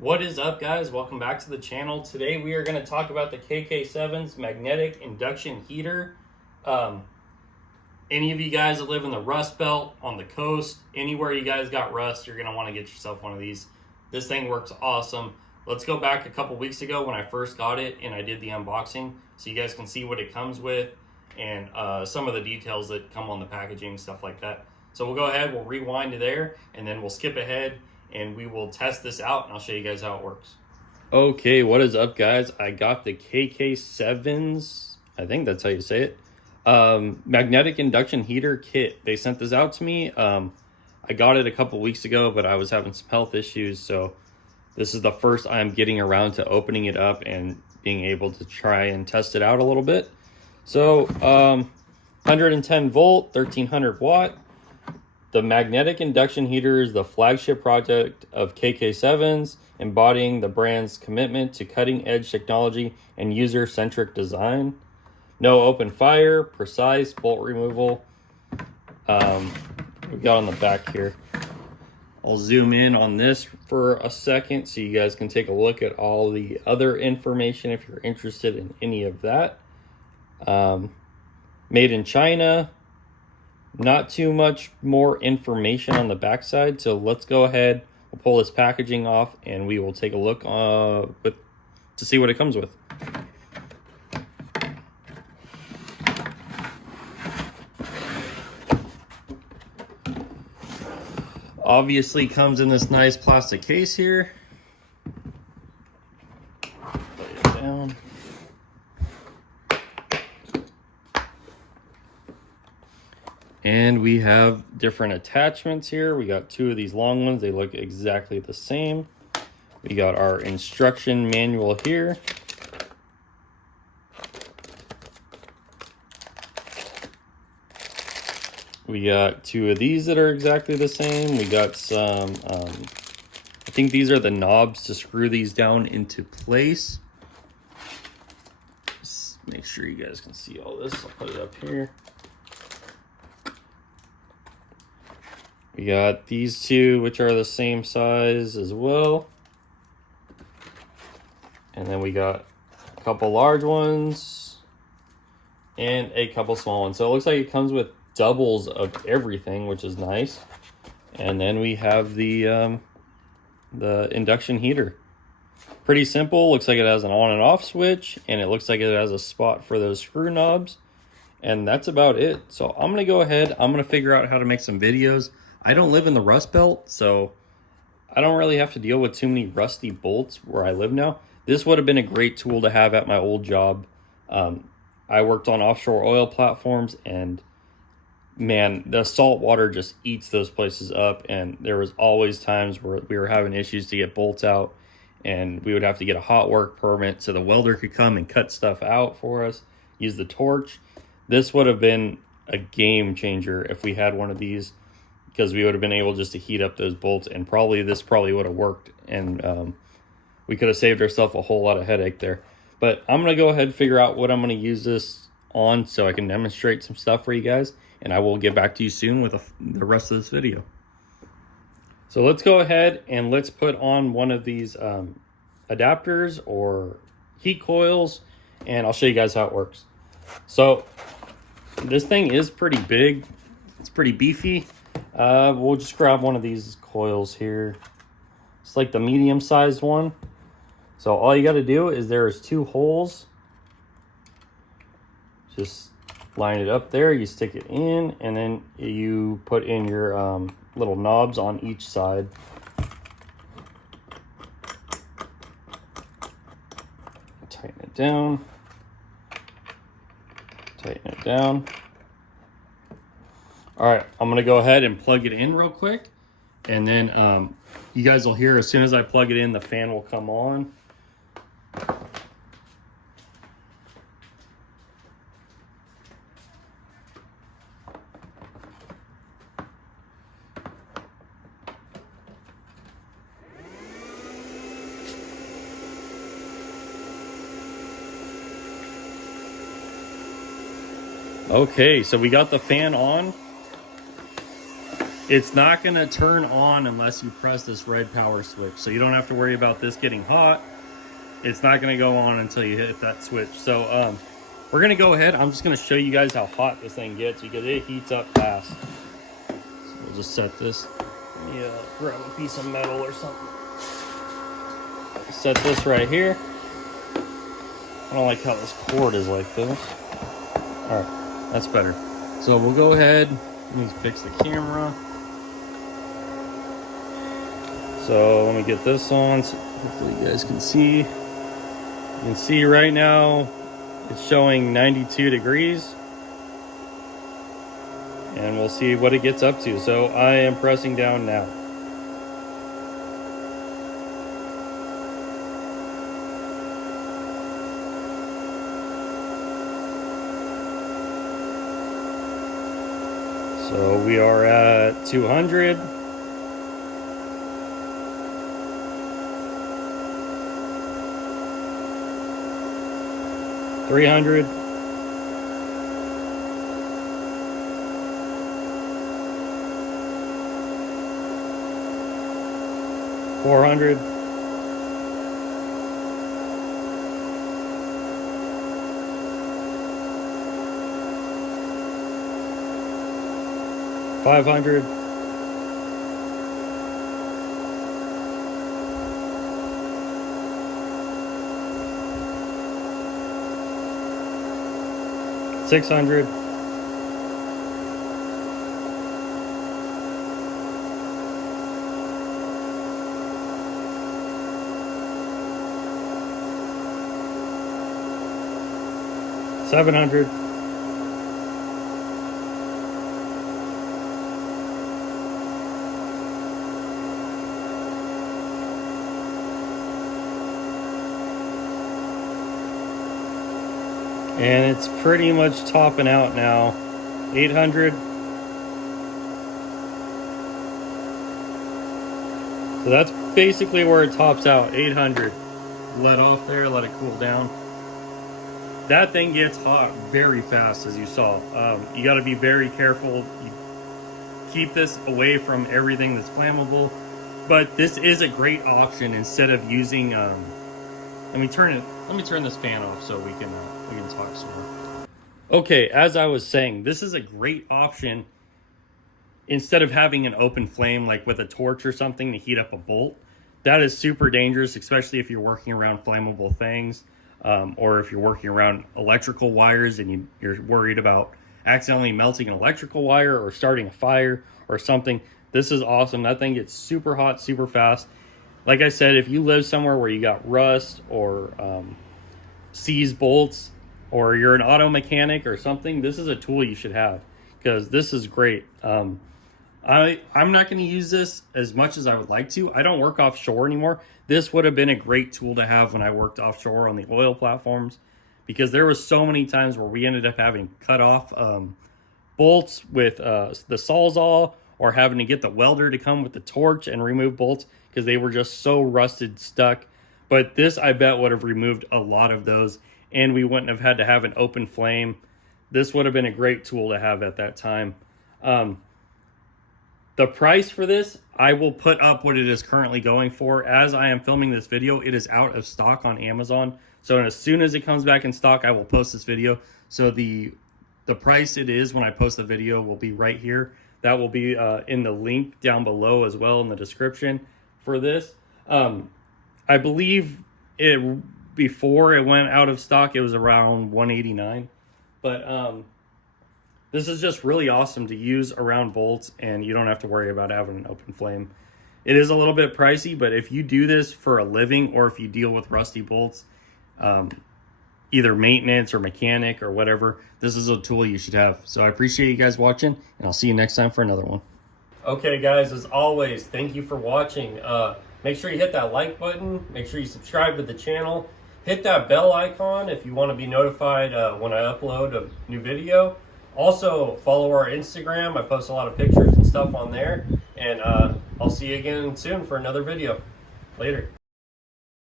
What is up, guys? Welcome back to the channel. Today we are going to talk about the KK7's magnetic induction heater. Any of you guys that live in the Rust Belt, on the coast, anywhere you guys got rust, you're going to want to get yourself one of these. This thing works awesome. Let's go back a couple weeks ago when I first got it and I did the unboxing so you guys can see what it comes with and some of the details that come on the packaging, stuff like that. So we'll go ahead, we'll rewind to there, and then we'll skip ahead and we will test this out and I'll show you guys how it works. Okay, what is up, guys? I got the KK7's, I think that's how you say it, magnetic induction heater kit. They sent this out to me. I got it a couple weeks ago, but I was having some health issues, so this is the first I'm getting around to opening it up and being able to try and test it out a little bit. So 110 volt, 1300 watt. The magnetic induction heater is the flagship project of KK7's, embodying the brand's commitment to cutting-edge technology and user-centric design. No open fire, precise bolt removal. We got on the back here. I'll zoom in on this for a second so you guys can take a look at all the other information if you're interested in any of that. Made in China. Not too much more information on the backside, so let's go ahead, we'll pull this packaging off and we will take a look to see what it comes with. Obviously comes in this nice plastic case here. Lay it down. And we have different attachments here. We got two of these long ones. They look exactly the same. We got our instruction manual here. We got two of these that are exactly the same. We got some, I think these are the knobs to screw these down into place. Just make sure you guys can see all this. I'll put it up here. We got these two, which are the same size as well. And then we got a couple large ones and a couple small ones. So it looks like it comes with doubles of everything, which is nice. And then we have the induction heater. Pretty simple. Looks like it has an on and off switch, and it looks like it has a spot for those screw knobs. And that's about it. So I'm gonna go ahead, I'm gonna figure out how to make some videos. I don't live in the Rust Belt, so I don't really have to deal with too many rusty bolts where I live now. This would have been a great tool to have at my old job. I worked on offshore oil platforms, and man, the salt water just eats those places up, and there was always times where we were having issues to get bolts out, and we would have to get a hot work permit so the welder could come and cut stuff out for us, use the torch. This would have been a game changer if we had one of these, because we would have been able just to heat up those bolts, and this probably would have worked, and we could have saved ourselves a whole lot of headache there. But I'm going to go ahead and figure out what I'm going to use this on so I can demonstrate some stuff for you guys, and I will get back to you soon with the rest of this video. So let's go ahead and let's put on one of these adapters or heat coils, and I'll show you guys how it works. So this thing is pretty big. It's pretty beefy. We'll just grab one of these coils here. It's like the medium-sized one. So all you got to do is there's two holes. Just line it up there. You stick it in, and then you put in your little knobs on each side. Tighten it down. Tighten it down. All right, I'm gonna go ahead and plug it in real quick, and then you guys will hear as soon as I plug it in, the fan will come on. Okay, so we got the fan on. It's not going to turn on unless you press this red power switch. So you don't have to worry about this getting hot. It's not going to go on until you hit that switch. So we're going to go ahead. I'm just going to show you guys how hot this thing gets because it heats up fast. So we'll just set this. Yeah, grab a piece of metal or something. Set this right here. I don't like how this cord is like this. All right, that's better. So we'll go ahead. Let me fix the camera. So let me get this on so hopefully you guys can see. You can see right now it's showing 92 degrees. And we'll see what it gets up to. So I am pressing down now. So we are at 200. 300. 400. 500. 600. 700. 'And it's pretty much topping out now. 800. So that's basically where it tops out. 800. Let off there, let it cool down. That thing gets hot very fast, as you saw. You got to be very careful. You keep this away from everything that's flammable. But this is a great option instead of using. Let me turn this fan off so we can talk some more. Okay, as I was saying, this is a great option instead of having an open flame like with a torch or something to heat up a bolt. That is super dangerous, especially if you're working around flammable things, or if you're working around electrical wires and you're worried about accidentally melting an electrical wire or starting a fire or something. This is awesome. That thing gets super hot, super fast. Like I said, if you live somewhere where you got rust or seized bolts, or you're an auto mechanic or something, this is a tool you should have because this is great. I'm not going to use this as much as I would like to. I don't work offshore anymore. This would have been a great tool to have when I worked offshore on the oil platforms, because there was so many times where we ended up having to cut off bolts with the Sawzall, or having to get the welder to come with the torch and remove bolts because they were just so rusted, stuck. But this, I bet, would have removed a lot of those, and we wouldn't have had to have an open flame. This would have been a great tool to have at that time. The price for this, I will put up what it is currently going for. As I am filming this video, it is out of stock on Amazon. So as soon as it comes back in stock, I will post this video. So the price it is when I post the video will be right here. That will be in the link down below as well in the description for this. I believe before it went out of stock, it was around $189. But this is just really awesome to use around bolts, and you don't have to worry about having an open flame. It is a little bit pricey, but if you do this for a living, or if you deal with rusty bolts, either maintenance or mechanic or whatever, this is a tool you should have. So I appreciate you guys watching, and I'll see you next time for another one. Okay, guys, as always, thank you for watching. Make sure you hit that like button. Make sure you subscribe to the channel. Hit that bell icon if you want to be notified when I upload a new video. Also, follow our Instagram. I post a lot of pictures and stuff on there. And I'll see you again soon for another video. Later.